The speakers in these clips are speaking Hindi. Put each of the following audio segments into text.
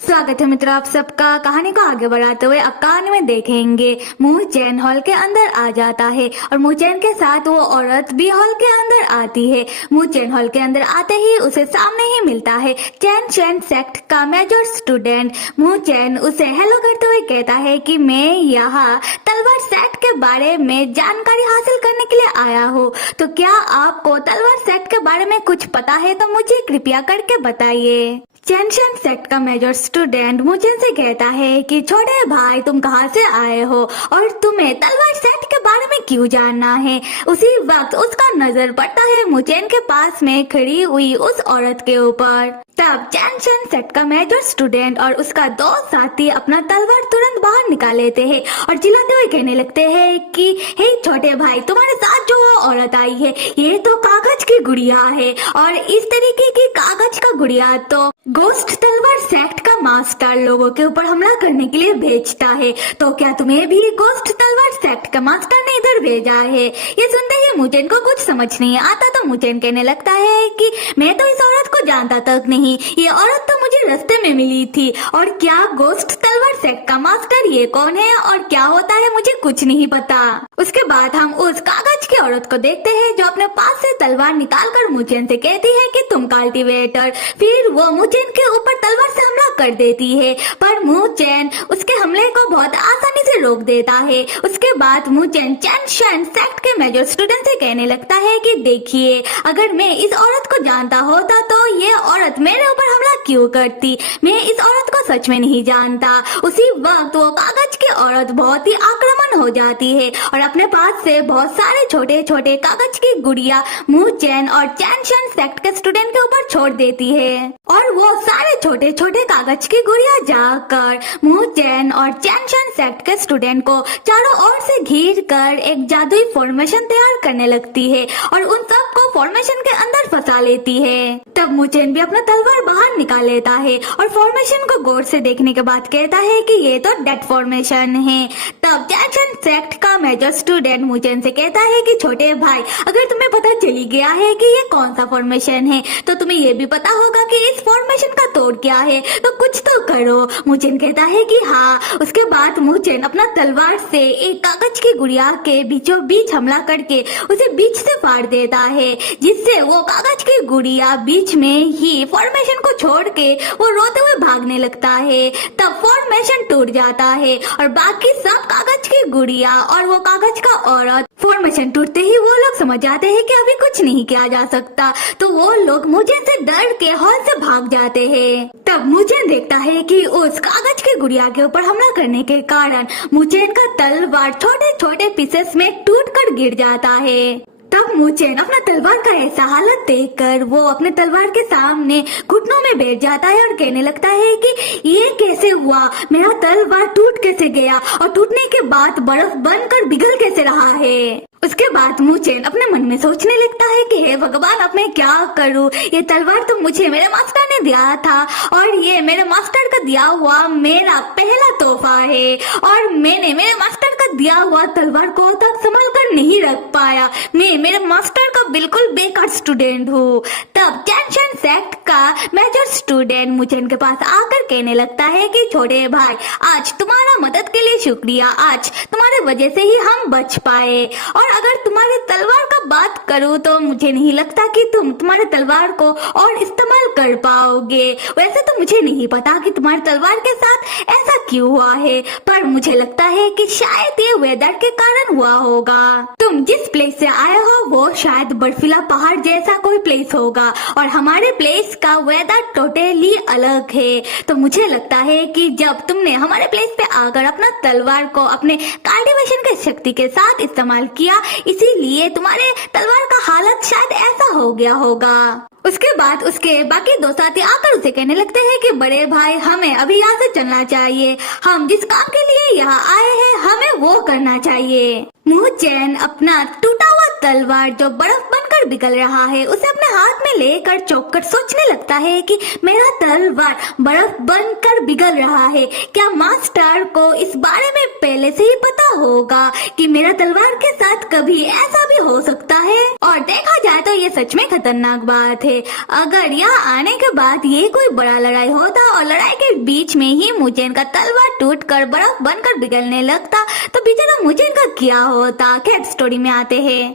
स्वागत है मित्रों, आप सबका। कहानी को आगे बढ़ाते हुए अब कहानी में देखेंगे मू चैन हॉल के अंदर आ जाता है और मू चैन के साथ वो औरत भी हॉल के अंदर आती है। मू चैन हॉल के अंदर आते ही उसे सामने ही मिलता है चैन चैन सेक्ट का मेजर स्टूडेंट। मू चैन उसे हेलो करते हुए कहता है कि मैं यहाँ तलवार सेक्ट के बारे में जानकारी हासिल करने के लिए आया हूँ, तो क्या आपको तलवार सेक्ट के बारे में कुछ पता है तो मुझे कृपया करके बताइए। चैन चैन सेक्ट का मेजर स्टूडेंट मुझे से कहता है कि छोटे भाई, तुम कहाँ से आए हो और तुम्हें तलवार सेक्ट के बारे में क्यों जानना है। उसी वक्त उसका नजर पड़ता है मुचैन के पास में खड़ी हुई उस औरत के ऊपर। तब चैन चैन सेक्ट का मेजर स्टूडेंट और उसका दो साथी अपना तलवार तुरंत बाहर निकाल लेते हैं और चिल्लाते हुए कहने लगते हैं कि हे छोटे भाई, तुम्हारे साथ जो औरत आई है ये तो कागज की गुड़िया है और इस तरीके की कागज का गुड़िया तो गोस्ट तलवार सेक्ट का मास्टर लोगों के ऊपर हमला करने के लिए भेजता है, तो क्या तुम्हें भी गोस्ट तलवार सेक्ट का मास्टर ने इधर भेजा है। ये सुनते ही मुचैन को कुछ समझ नहीं आता, तो मुचैन कहने लगता है कि मैं तो इस औरत को जानता तक नहीं, ये औरत तो मुझे रास्ते में मिली थी और क्या गोस्ट तलवार सेक्ट का मास्टर ये कौन है और क्या होता है मुझे कुछ नहीं पता। उसके बाद हम उस कागज की औरत को देखते हैं जो अपने पास से तलवार निकाल कर मुचैन से कहती है कि तुम कल्टीवेटर। फिर वो मुचैन के ऊपर तलवार से हमला कर देती है, पर मुचैन उसके हमले को बहुत आसानी से रोक देता है। उसके बाद मुचैन चैन चैन सेक्ट के मेजर स्टूडेंट से कहने लगता है कि देखिए, अगर मैं इस औरत को जानता होता तो ये औरत मेरे ऊपर हमला क्यों करती। मैं इस औरत को सच में नहीं जानता। उसी वक्त वो कागज की औरत बहुत ही आक्रामक हो जाती है और अपने पास से बहुत सारे छोटे छोटे कागज की गुड़िया मुचैन और चैन चैन सेक्ट के स्टूडेंट के ऊपर छोड़ देती है और वो सारे छोटे छोटे कागज की गुड़िया जाकर मुचैन और चैन चैन सेक्ट के स्टूडेंट को चारों ओर से घेर कर एक जादुई फॉर्मेशन तैयार करने लगती है और उन सब को फॉर्मेशन के अंदर फंसा लेती है। तब मुचैन भी अपना तलवार बाहर निकाल लेता है और फॉर्मेशन को गौर से देखने के बाद कहता है कि ये तो डेड फॉर्मेशन है। तब चैन चैन सेक्ट का मेजर स्टूडेंट मुचैन से कहता है कि छोटे भाई, अगर तुम्हें पता चली गया है कि ये कौन सा फॉर्मेशन है तो तुम्हें ये भी पता होगा कि इस फॉर्मेशन का तोड़ क्या है, तो कुछ तो करो। मुचैन कहता है कि हाँ। उसके बाद मुचैन अपना तलवार से एक कागज की गुड़िया के बीचों बीच हमला करके उसे बीच से फाड़ देता है, जिससे वो कागज की गुड़िया बीच में ही फॉर्मेशन को छोड़ के वो रोते हुए भागने लगता है। तब फॉर्मेशन टूट जाता है और बाकी सब कागज की गुड़िया और वो कागज का औरत फॉर्मेशन टूटते ही वो लोग समझ जाते हैं कि अभी कुछ नहीं किया जा सकता, तो वो लोग मुचैन से डर के हॉल से भाग जाते हैं। तब मुचैन देखता है कि उस कागज की गुड़िया के ऊपर हमला करने के कारण मुचैन का तलवार छोटे छोटे पीसेस में टूट कर गिर जाता है। तब मुचैन अपना तलवार का ऐसा हालत देखकर वो अपने तलवार के सामने घुटनों में बैठ जाता है और कहने लगता है कि ये कैसे हुआ, मेरा तलवार टूट कैसे गया और टूटने के बाद बर्फ बनकर पिघल कैसे रहा है। उसके बाद मुचैन अपने मन में सोचने लगता है कि हे भगवान, अब मैं क्या करूं। ये तलवार तो मुझे मेरे मास्टर ने दिया था और ये मेरे मास्टर का दिया हुआ मेरा पहला तोहफा है और मैंने मेरे मास्टर का दिया हुआ तलवार को तक संभाल कर नहीं रख पाया। मैं मेरे मास्टर का बिल्कुल बेकार स्टूडेंट हूँ। तब चैन चैन सेक्ट का मेजर स्टूडेंट मुचैन के पास आकर कहने लगता है कि छोटे भाई, आज तुम्हारा मदद के लिए शुक्रिया। आज तुम्हारे वजह से ही हम बच पाए और अगर तुम्हारी तलवार का बात करूँ तो मुझे नहीं लगता कि तुम तुम्हारे तलवार को और इस्तेमाल कर पाओगे। वैसे तो मुझे नहीं पता कि तुम्हारी तलवार के साथ ऐसा क्यों हुआ है, पर मुझे लगता है कि शायद ये वेदर के कारण हुआ होगा। तुम जिस प्लेस से आए हो वो शायद बर्फीला पहाड़ जैसा कोई प्लेस होगा और हमारे प्लेस का वेदर टोटली अलग है। तो मुझे लगता है कि जब तुमने हमारे प्लेस पे आकर अपना तलवार को अपने कल्टीवेशन की शक्ति के साथ इस्तेमाल किया, इसीलिए तुम्हारे तलवार का हालत शायद ऐसा हो गया होगा। उसके बाद उसके बाकी दो साथी आकर उसे कहने लगते हैं कि बड़े भाई, हमें अभी यहाँ से चलना चाहिए। हम जिस काम के लिए यहाँ आए हैं हमें वो करना चाहिए। मुचैन अपना टूटा हुआ तलवार जो बर्फ बनकर बनकर पिघल रहा है। उसे अपने हाथ में लेकर चौंक सोचने लगता है कि मेरा तलवार बर्फ बनकर पिघल रहा है। क्या मास्टर को इस बारे में पहले से ही पता होगा कि मेरा तलवार के साथ कभी ऐसा भी हो सकता है? और देखा जाए तो ये सच में खतरनाक बात है। अगर यहाँ आने के बाद ये कोई बड़ा लड़ाई होता और लड़ाई के बीच में ही मुचेन का तलवार टूटकर बर्फ बनकर पिघलने लगता तो बेचारा मुचेन का क्या होता। खैर स्टोरी में आते हैं।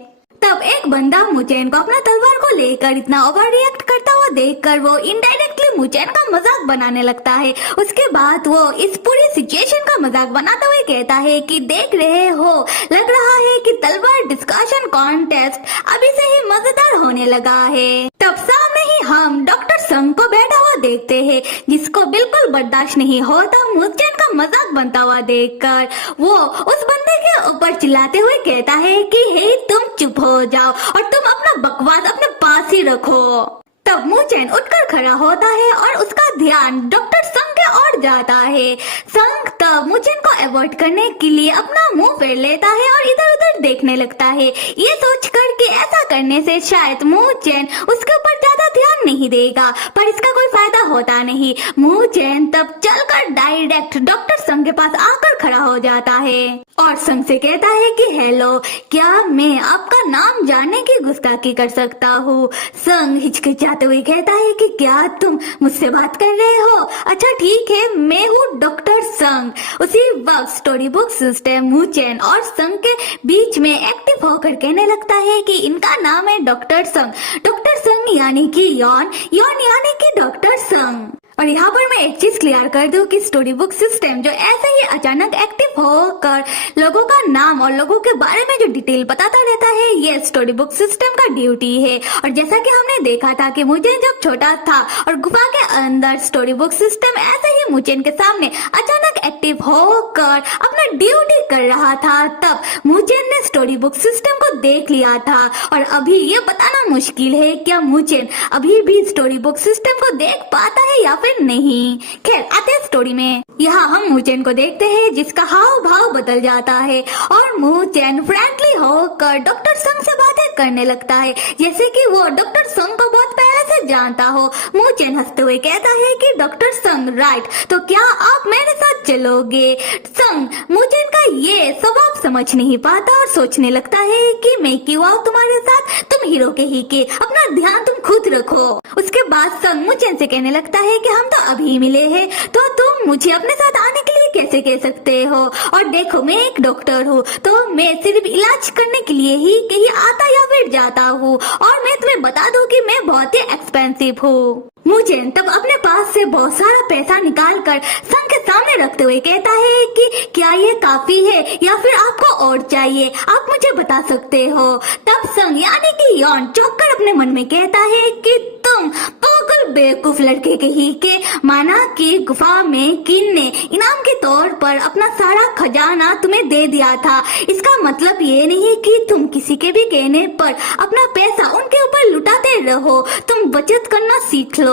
तब एक बंदा मुचेन को अपना तलवार को लेकर इतना ओवर रिएक्ट करता हुआ देखकर वो इनडायरेक्टली मुचेन का मजाक बनाने लगता है। उसके बाद वो इस पूरी सिचुएशन का मजाक बनाते हुए कहता है कि देख रहे हो, लग रहा है कि तलवार डिस्कशन कॉन्टेस्ट अभी से ही मजेदार होने लगा है। तब सामने ही हम डॉक्टर संग को बैठा हुआ देखते हैं, जिसको बिल्कुल बर्दाश्त नहीं होता मुचेन का मजाक बनता हुआ देखकर। वो उस बंदे के ऊपर चिल्लाते हुए कहता है कि हे तुम चुप हो जाओ और तुम अपना बकवास अपने पास ही रखो। तब मुचेन उठकर खड़ा होता है और उसका ध्यान डॉक्टर संग के ओर जाता है। संग तब मुचेन को अवॉइड करने के लिए अपना मुंह फेर लेता है और इधर उधर देखने लगता है, ये सोचकर कि ऐसा करने से शायद मुचेन उसके ऊपर ज्यादा ध्यान नहीं देगा, पर इसका कोई फायदा होता नहीं। मुचेन तब चलकर डायरेक्ट डॉक्टर संग के पास आकर खड़ा हो जाता है और संग से कहता है कि हेलो, क्या मैं आपका नाम जानने की गुस्ताखी कर सकता हूँ? संग हिचकिचाते हुए कहता है कि क्या तुम मुझसे बात कर रहे हो? अच्छा ठीक है, मैं हूँ डॉक्टर संग। उसी वक्त स्टोरी बुक सिस्टम मुचेन और संग के बीच में एक्टिव होकर कहने लगता है कि इनका नाम है डॉक्टर संग। डॉक्टर संग यानी कि यॉन यानी कि डॉक्टर संग। और यहाँ पर मैं एक चीज क्लियर कर दूं कि स्टोरी बुक सिस्टम जो ऐसे ही अचानक एक्टिव होकर लोगों का नाम और लोगों के बारे में जो डिटेल बताता रहता है, ये स्टोरी बुक सिस्टम का ड्यूटी है। और जैसा कि हमने देखा था कि मुचेन जब छोटा था और गुफा के अंदर स्टोरी बुक सिस्टम ऐसे ही मुचेन के सामने अचानक एक्टिव होकर अपना ड्यूटी कर रहा था, तब मुचेन ने स्टोरी बुक सिस्टम को देख लिया था। और अभी ये बताना मुश्किल है क्या मुचेन अभी भी स्टोरी बुक सिस्टम को देख पाता है या फिर नहीं। खैर आते हैं स्टोरी में। यहाँ हम मुचेन को देखते हैं जिसका हाव भाव बदल जाता है और मुचेन फ्रेंडली होकर डॉक्टर संग से बातें करने लगता है, जैसे कि वो डॉक्टर संग को बहुत पहले से जानता हो। मुचेन हंसते हुए कहता है कि डॉक्टर संग राइट, तो क्या आप मेरे साथ चलोगे? संग मुचेन का ये स्वभाव समझ नहीं पाता और सोचने लगता है कि मैं क्यों आऊँ तुम्हारे साथ, तुम हीरो के ही के, अपना ध्यान तुम खुद रखो। उसके बाद संग मुचेन से कहने लगता है कि हम तो अभी मिले हैं, तो तुम मुझे अपने साथ आने के लिए कैसे कह सकते हो? और देखो मैं एक डॉक्टर हूँ, तो मैं सिर्फ इलाज करने के लिए ही कहीं आता या फिर जाता हूँ, और मैं तुम्हें बता दूँ कि मैं बहुत ही एक्सपेंसिव हूँ। मुचेन तब अपने पास से बहुत सारा पैसा निकाल कर संग के सामने रखते हुए कहता है कि क्या ये काफी है या फिर आपको और चाहिए, आप मुझे बता सकते हो। तब संग यानी कि यॉन चौंक कर अपने मन में कहता है कि तुम पागल बेवकूफ लड़के के ही के माना कि गुफा में किन ने इनाम के तौर पर अपना सारा खजाना तुम्हें दे दिया था। इसका मतलब ये नहीं कि तुम किसी के भी कहने पर अपना पैसा उनके ऊपर लुटाते रहो, तुम बचत करना सीख लो।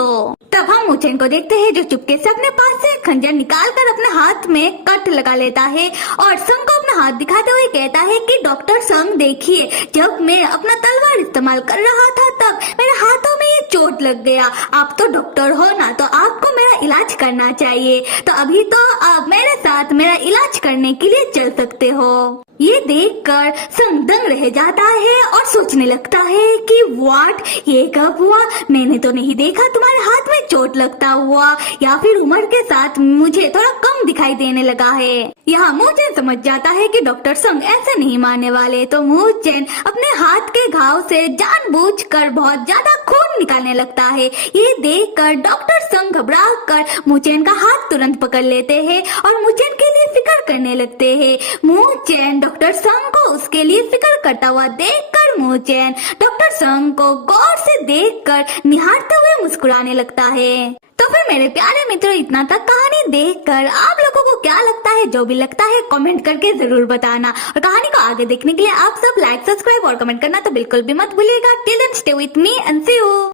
तब हम मुचेन को देखते हैं जो चुपके से अपने पास से खंजर निकालकर अपने हाथ में कट लगा लेता है और संग को अपना हाथ दिखाते हुए कहता है कि डॉक्टर संग देखिए, जब मैं अपना तलवार इस्तेमाल कर रहा था तब मेरे हाथों में ये चोट लग गया। आप तो डॉक्टर हो ना, तो आपको मेरा इलाज करना चाहिए, तो अभी तो आप मेरे साथ मेरा इलाज करने के लिए चल सकते हो। ये देखकर संग दंग रह जाता है और सोचने लगता है कि व्हाट, ये कब हुआ? मैंने तो नहीं देखा तुम्हारे हाथ में चोट लगता हुआ, या फिर उम्र के साथ मुझे थोड़ा कम दिखाई देने लगा है। यहाँ मुचेन समझ जाता है कि डॉक्टर संग ऐसे नहीं मानने वाले, तो मुचेन अपने हाथ के घाव से जानबूझकर बहुत ज्यादा खून निकालने लगता है। ये देखकर डॉक्टर संग घबरा कर मुचेन का हाथ तुरंत पकड़ लेते हैं और मुचेन के लिए फिक्र करने लगते हैं। मुचेन डॉक्टर संग को उसके लिए फिक्र करता हुआ देखकर मुचेन डॉक्टर संग को गौर से देखकर निहारते हुए मुस्कुराने लगता है। तो फिर मेरे प्यारे मित्रों, इतना तक कहानी देखकर आप लोगों को क्या लगता है? जो भी लगता है कमेंट करके जरूर बताना, और कहानी को आगे देखने के लिए आप सब लाइक, सब्सक्राइब और कमेंट करना तो बिल्कुल भी मत भूलिएगा। Till then stay with me and see you.